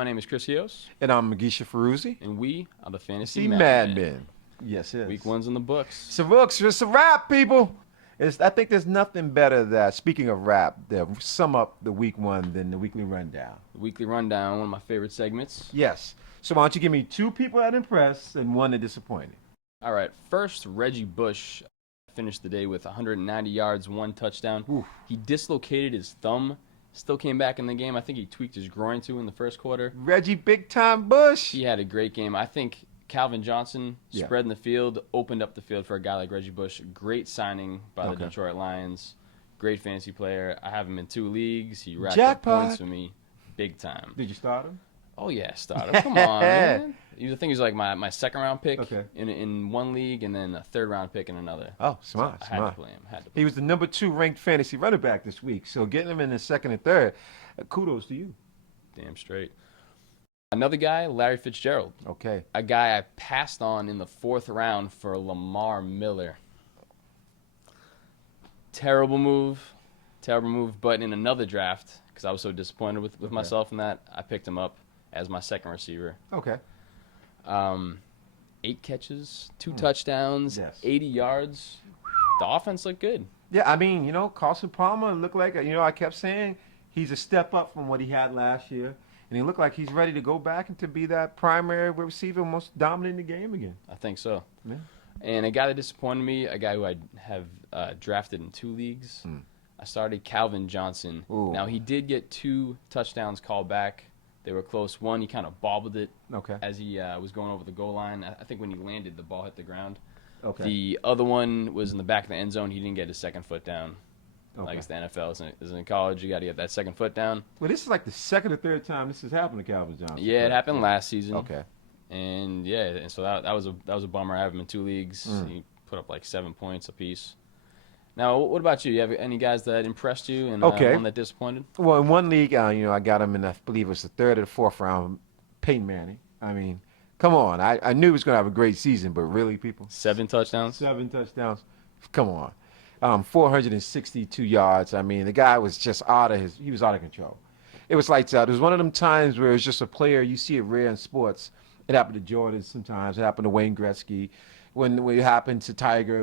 My name is Chris Hios, And I'm Magisha Ferruzzi. and we are the Fantasy See Madmen. Madmen. Yes, yes. Week 1's in the books. It's a wrap, people. I think there's nothing better that, speaking of rap, that sum up the week 1 than the weekly rundown. The weekly rundown, one of my favorite segments. Yes. So why don't you give me 2 people that impressed and 1 that disappointed? All right, first, Reggie Bush finished the day with 190 yards, 1 touchdown. Oof. He dislocated his thumb, still came back in the game. I think he tweaked his groin too in the first quarter. Reggie Big Time Bush. He had a great game. I think Calvin Johnson spreading the field, opened up the field for a guy like Reggie Bush. Great signing by the Detroit Lions. Great fantasy player. I have him in 2 leagues. He racked up points for me big time. Did you start him? Oh, yeah, start him. Come on, man. I think he was like my second-round pick in 1 league and then a third-round pick in another. Oh, smart, so I had to play him. He was the number 2 ranked fantasy running back this week. So getting him in the second and third, kudos to you. Damn straight. Another guy, Larry Fitzgerald. Okay. A guy I passed on in the 4th round for Lamar Miller. Terrible move, but in another draft, because I was so disappointed with myself in that, I picked him up as my second receiver. Okay. 8 catches, 2 touchdowns, 80 yards. The offense looked good. Yeah, I mean, Carson Palmer looked like, I kept saying he's a step up from what he had last year. And he looked like he's ready to go back and to be that primary receiver, most dominant in the game again. I think so. Yeah. And a guy that disappointed me, a guy who I have drafted in 2 leagues, I started Calvin Johnson. Ooh. Now, he did get 2 touchdowns called back. They were close. One, he kind of bobbled it as he was going over the goal line. I think when he landed, the ball hit the ground. Okay. The other one was in the back of the end zone. He didn't get his second foot down. Like it's the NFL. It's in college. You got to get that second foot down. Well, this is like the second or third time this has happened to Calvin Johnson. Yeah, it happened last season. Okay. And so that was a bummer. I have him in 2 leagues. He put up like 7 points apiece. Now, what about you? You have any guys that impressed you and one that disappointed? Well, in 1 league, I got him in, I believe it was the 3rd or the 4th round, Peyton Manning. I mean, come on. I knew he was going to have a great season, but really, people? 7 touchdowns? 7 touchdowns. Come on. 462 yards. I mean, the guy was just he was out of control. It was lights out. It was one of them times where it's just a player, you see it rare in sports. It happened to Jordan sometimes. It happened to Wayne Gretzky. When it happened to Tiger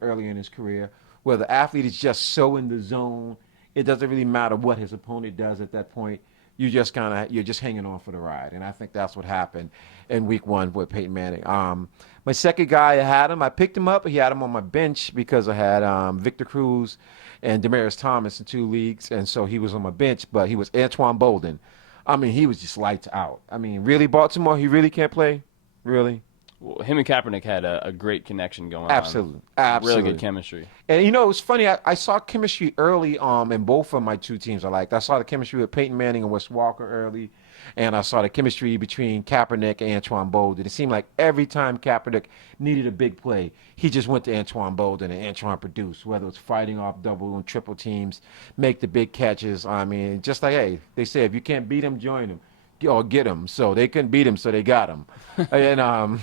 early in his career, where the athlete is just so in the zone, it doesn't really matter what his opponent does at that point. You're just hanging on for the ride, and I think that's what happened in week 1 with Peyton Manning. My second guy, I picked him up. He had him on my bench because I had Victor Cruz and Demaryius Thomas in 2 leagues, and so he was on my bench. But he was Antoine Bolden. I mean, he was just lights out. I mean, really, Baltimore, he really can't play, really. Well, him and Kaepernick had a great connection going Absolutely. on. Absolutely. Really good chemistry. And, it was funny. I saw chemistry early in both of my 2 teams I liked. I saw the chemistry with Peyton Manning and Wes Walker early, and I saw the chemistry between Kaepernick and Antoine Bolden. It seemed like every time Kaepernick needed a big play, he just went to Antoine Bolden, and Antoine produced, whether it's fighting off double and triple teams, make the big catches. I mean, just like, hey, they say if you can't beat him, join him or get him. So they couldn't beat him, so they got him. And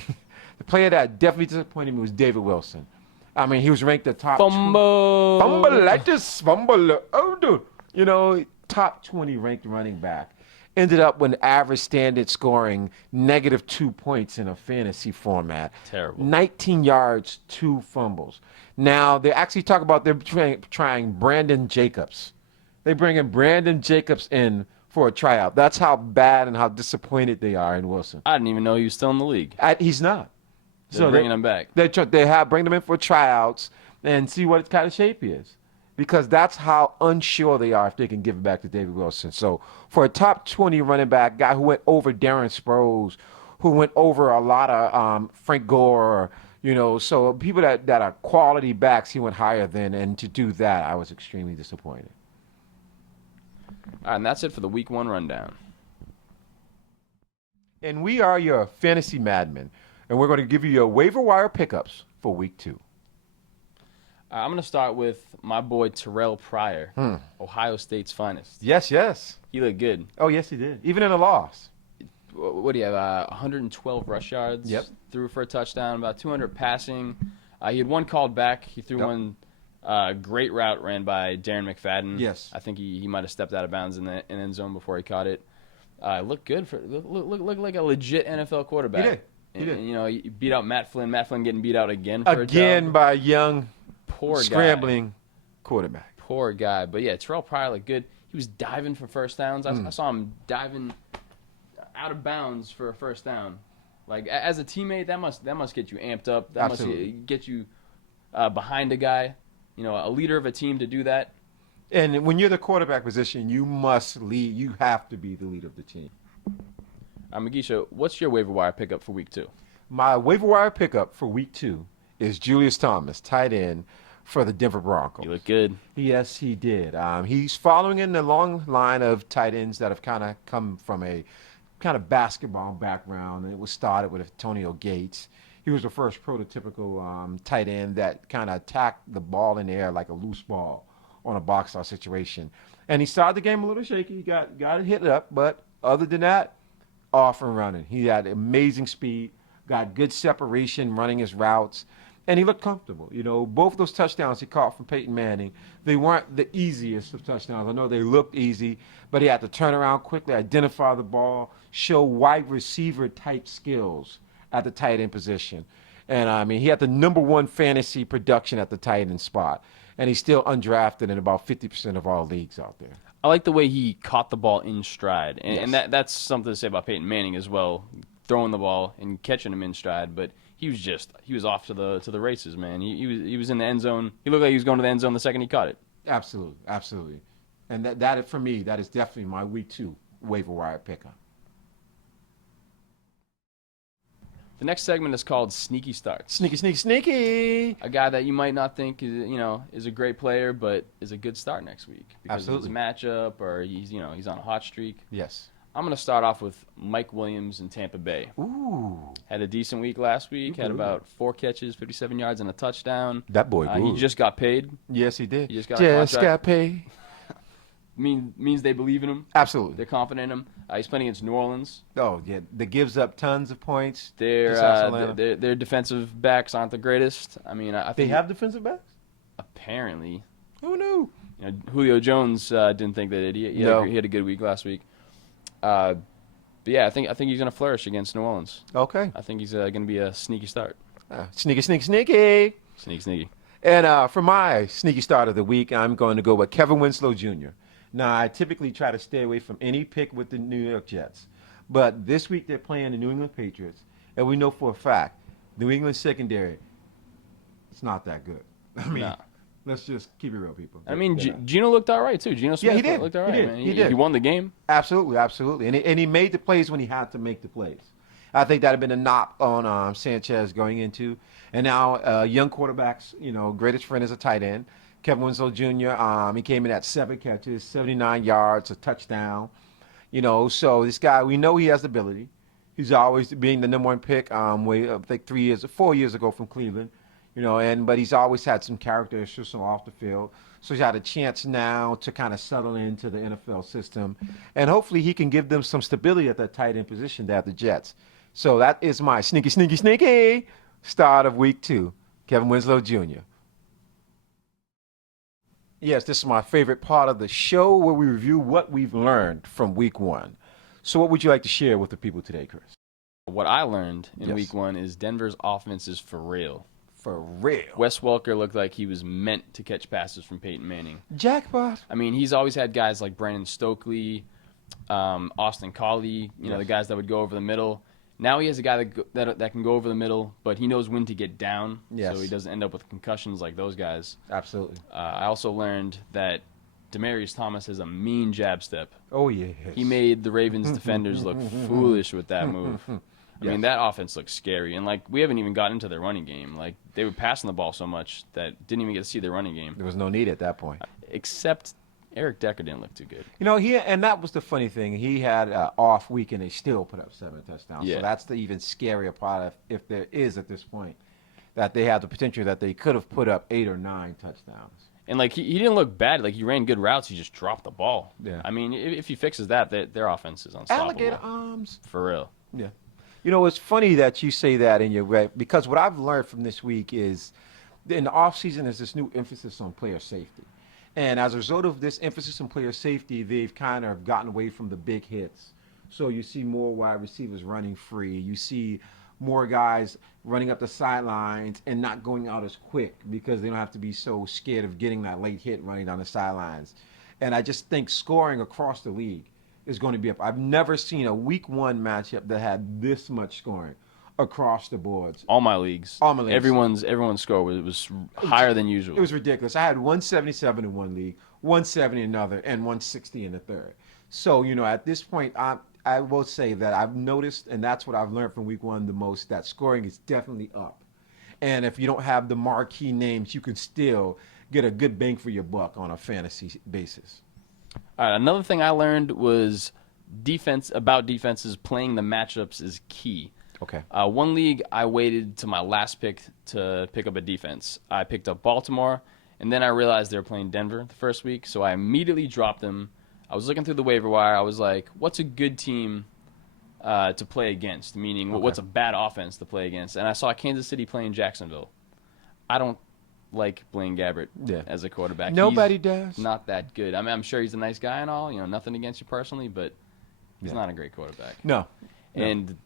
the player that definitely disappointed me was David Wilson. I mean, he was ranked the top Fumble. Fumble like this. Fumble. Oh, dude. Top 20 ranked running back. Ended up with an average standard scoring -2 points in a fantasy format. Terrible. 19 yards, 2 fumbles. Now, they actually talk about they're trying Brandon Jacobs. They bring in Brandon Jacobs in for a tryout. That's how bad and how disappointed they are in Wilson. I didn't even know he was still in the league. He's not. They're bringing him back. Bring him in for tryouts and see what kind of shape he is, because that's how unsure they are if they can give it back to David Wilson. So for a top 20 running back, guy who went over Darren Sproles, who went over a lot of Frank Gore, so people that are quality backs, he went higher than, and to do that, I was extremely disappointed. All right, and that's it for the week 1 rundown. And we are your fantasy madmen. And we're going to give you your waiver wire pickups for week 2. I'm going to start with my boy Terrell Pryor, Ohio State's finest. Yes, yes. He looked good. Oh, yes, he did. Even in a loss. What do you have? 112 rush yards. Yep. Threw for a touchdown, about 200 passing. He had 1 called back. He threw one great route ran by Darren McFadden. Yes. I think he might have stepped out of bounds in the end zone before he caught it. Looked good looked like a legit NFL quarterback. He did. He did. And, you know, he beat out Matt Flynn. Matt Flynn getting beat out again for a job. By a young, Poor scrambling quarterback. Poor guy. But yeah, Terrell Pryor looked good. He was diving for first downs. I saw him diving out of bounds for a first down. Like, as a teammate, that must get you amped up. That Absolutely. must get you behind a guy. You know, a leader of a team to do that. And when you're the quarterback position, you must lead. You have to be the leader of the team. Magisha, what's your waiver wire pickup for week 2? My waiver wire pickup for week 2 is Julius Thomas, tight end for the Denver Broncos. You look good. Yes, he did. He's following in the long line of tight ends that have kind of come from a kind of basketball background. And it was started with Antonio Gates. He was the first prototypical tight end that kind of attacked the ball in the air like a loose ball on a box out situation. And he started the game a little shaky. He got it hit up, but other than that, off and running. He had amazing speed, got good separation running his routes, and he looked comfortable. You know, both those touchdowns he caught from Peyton Manning, they weren't the easiest of touchdowns. I know they looked easy, but he had to turn around quickly, identify the ball, show wide receiver type skills at the tight end position. And I mean, he had the #1 fantasy production at the tight end spot, and he's still undrafted in about 50% of all leagues out there. I like the way he caught the ball in stride, and, Yes. and that's something to say about Peyton Manning as well, throwing the ball and catching him in stride. But he was off to the races, man. He was in the end zone. He looked like he was going to the end zone the second he caught it. Absolutely. And that for me, that is definitely my week 2 waiver wire pickup. The next segment is called Sneaky Starts. Sneaky. A guy that you might not think is a great player, but is a good start next week because Absolutely. of his matchup or he's on a hot streak. Yes. I'm going to start off with Mike Williams in Tampa Bay. Ooh. Had a decent week last week. Had about 4 catches, 57 yards, and a touchdown. That boy He just got paid. Yes, he did. He just got a contract. got paid. Means they believe in him. Absolutely. They're confident in him. He's playing against New Orleans. Oh, yeah. That gives up tons of points. Their defensive backs aren't the greatest. I mean, I think They have defensive backs? apparently. Who knew? Julio Jones didn't think that he had a good week last week. But yeah, I think he's going to flourish against New Orleans. Okay. I think he's going to be a sneaky start. Sneaky. Sneaky. And for my sneaky start of the week, I'm going to go with Kevin Winslow Jr. Now, I typically try to stay away from any pick with the New York Jets. But this week they're playing the New England Patriots. And we know for a fact, New England secondary, it's not that good. I mean, let's just keep it real, people. I mean, Geno looked all right, too. Geno Smith he did. looked all right, He did. man. He did. He won the game. Absolutely. And he made the plays when he had to make the plays. I think that had been a knock on Sanchez going into. And now young quarterbacks, greatest friend is a tight end. Kevin Winslow Jr., he came in at 7 catches, 79 yards, a touchdown. So this guy, we know he has the ability. He's always being the #1 pick, I think 4 years ago from Cleveland. But he's always had some character issues off the field. So he's had a chance now to kind of settle into the NFL system. And hopefully he can give them some stability at that tight end position there at the Jets. So that is my sneaky start of week 2, Kevin Winslow Jr. Yes, this is my favorite part of the show where we review what we've learned from week 1. So what would you like to share with the people today, Chris? What I learned in week 1 is Denver's offense is for real. For real. Wes Welker looked like he was meant to catch passes from Peyton Manning. Jackpot. I mean, he's always had guys like Brandon Stokely, Austin Collie, the guys that would go over the middle. Now he has a guy that can go over the middle, but he knows when to get down, so he doesn't end up with concussions like those guys. Absolutely. I also learned that Demaryius Thomas has a mean jab step. Oh, yes. He made the Ravens defenders look foolish with that move. I mean, that offense looks scary. And, we haven't even gotten into their running game. They were passing the ball so much that didn't even get to see their running game. There was no need at that point. Except Eric Decker didn't look too good. And that was the funny thing. He had an off week, and they still put up 7 touchdowns. Yeah. So that's the even scarier part, if there is at this point, that they have the potential that they could have put up 8 or 9 touchdowns. And, he didn't look bad. He ran good routes. He just dropped the ball. Yeah. I mean, if he fixes that, their offense is unstoppable. Alligator arms. For real. Yeah. It's funny that you say that in your way, because what I've learned from this week is in the offseason is this new emphasis on player safety. And as a result of this emphasis on player safety, they've kind of gotten away from the big hits So you see more wide receivers running free. You see more guys running up the sidelines and not going out as quick because they don't have to be so scared of getting that late hit running down the sidelines. And I just think scoring across the league is going to be up. I've never seen a week 1 matchup that had this much scoring across the boards. All my leagues. Everyone's score was higher than usual. It was ridiculous. I had 177 in one league, 170 in another, and 160 in the third. So, at this point, I will say that I've noticed, and that's what I've learned from week 1 the most, that scoring is definitely up. And if you don't have the marquee names, you can still get a good bang for your buck on a fantasy basis. All right, another thing I learned was defenses playing the matchups is key. Okay. One league, I waited to my last pick to pick up a defense. I picked up Baltimore, and then I realized they were playing Denver the first week, so I immediately dropped them. I was looking through the waiver wire. I was like, what's a good team to play against? Meaning, what's a bad offense to play against? And I saw Kansas City playing Jacksonville. I don't like Blaine Gabbert as a quarterback. Nobody does. Not that good. I mean, I'm sure he's a nice guy and all. Nothing against you personally, but he's not a great quarterback. No. And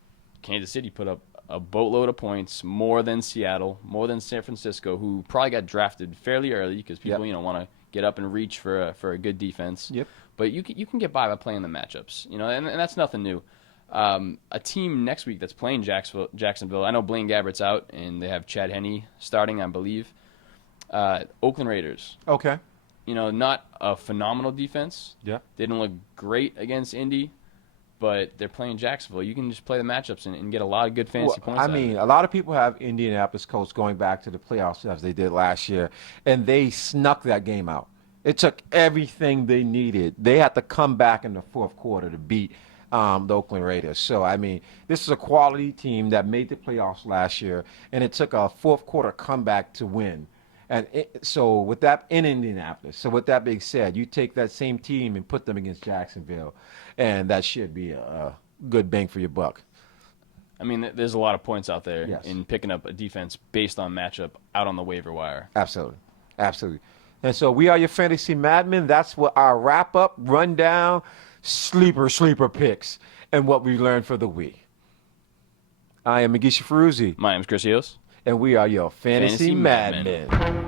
Kansas City put up a boatload of points, more than Seattle, more than San Francisco, who probably got drafted fairly early because people, want to get up and reach for a good defense. Yep. But you can get by playing the matchups, and that's nothing new. A team next week that's playing Jacksonville. I know Blaine Gabbert's out, and they have Chad Henne starting, I believe. Oakland Raiders. Okay. Not a phenomenal defense. Yeah. They didn't look great against Indy, but they're playing Jacksonville. You can just play the matchups and get a lot of good fantasy points. I mean, a lot of people have Indianapolis Colts going back to the playoffs as they did last year, and they snuck that game out. It took everything they needed. They had to come back in the fourth quarter to beat the Oakland Raiders. So, I mean, this is a quality team that made the playoffs last year, and it took a fourth quarter comeback to win. And so with that in Indianapolis, so with that being said, you take that same team and put them against Jacksonville, and that should be a good bang for your buck. I mean, there's a lot of points out there in picking up a defense based on matchup out on the waiver wire. Absolutely. Absolutely. And so we are your fantasy madmen. That's what our wrap-up, rundown, sleeper picks, and what we learned for the week. I am Magisha Ferruzzi. My name is Chris Eos. And we are your fantasy madmen.